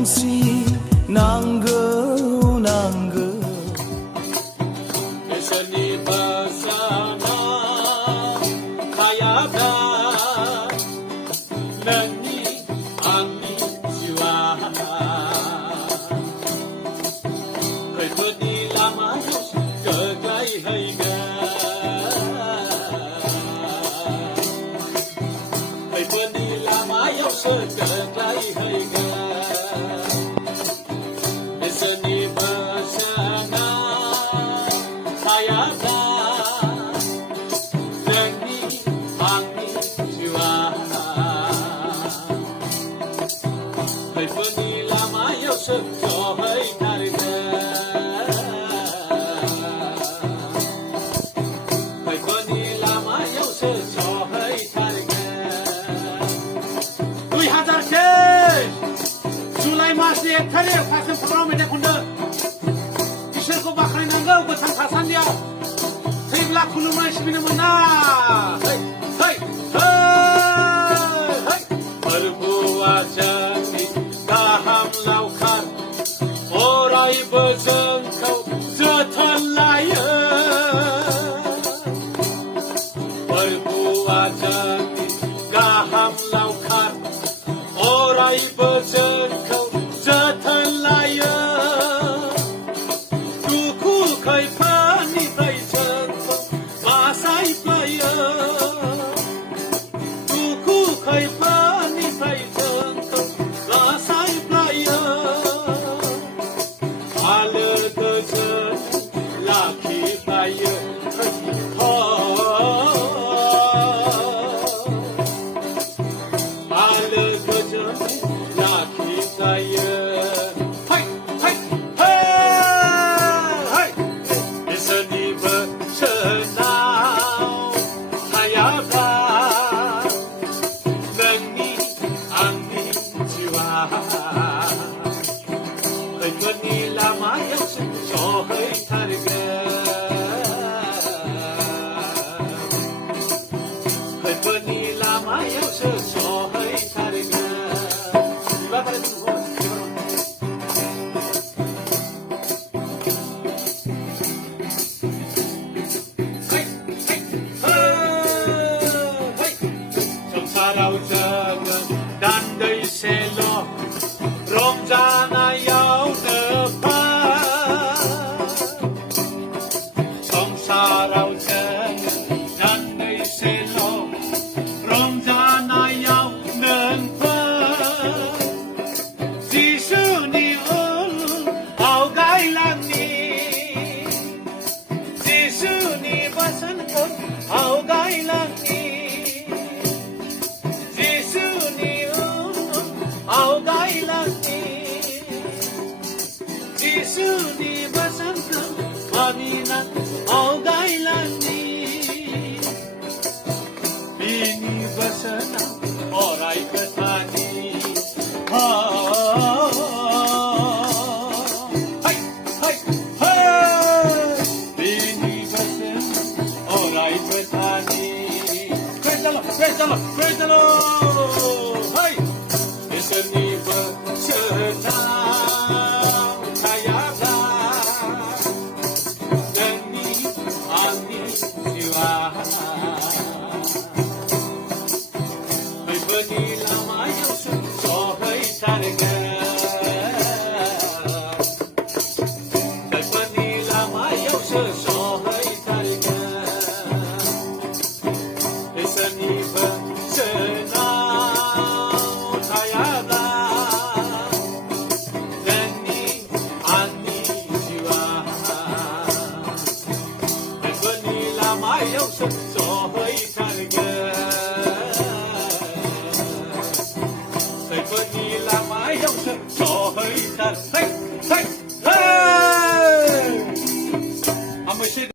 정시 난그 예수님 벗어나 가야다 너니 안니지와 그들이 라마요 그가이 하이가 그들이 라마요 그가이 하이가 예수님 벗어나 가야다 너니 안니지와 그들이 라마요 그가이 하이가 जुलाई मास 1 तारिख सासे फराव मेथाइ खनदों इसोरखौ बाख्नायनांगौ गोथां थासान्दियाव थैब्ला खुलुमनाय सिबिनो मोना फोरबोआ जोंनि गाहाम लावखार अरायबो जोंखौ जोथोन लायो फोरबोआ जोंनि गाहाम लावखार अरायबो जोंखौ जोथोन लायो दुखु खैफोदनिफ्राय जोंखौ बासायफैयो दुखु खैफोदनिफ्राय जोंखौ बासायफैयो आलो गोजोन लाखिफायो आलो गोजोन लाखिफायो इसोरनि बोसोनाव थायाब्ला नोंनि आंनि जिउआ खैफोदनि लामायावसो सहैथारगोन खैफोदनि लामायावसो सहैथारगोन संसाराव जोङो दान्दैसेल' रंजानायावनो संसाराव जोङो दान्दैसेल' रंजानायावनो जिसुनि उनाव गायलांनि जिसुनि बोसोनखौ आवगायलांनि जिसुनि उनाव आवगायलांनि जिसुनि बोसोनखौ मानिना आवगायलांनि बिनि बोसोनाव अरायबो थानि बिनि बोसोन अरायबो थानि Praise the Lord, praise the Lord. Hey, इसोरनि बोसोनाव थायाब्ला नोंनि आंनि जिउआ खैफोदनि लामायावसो सहैथारगोन खैफोदनि लामायावसो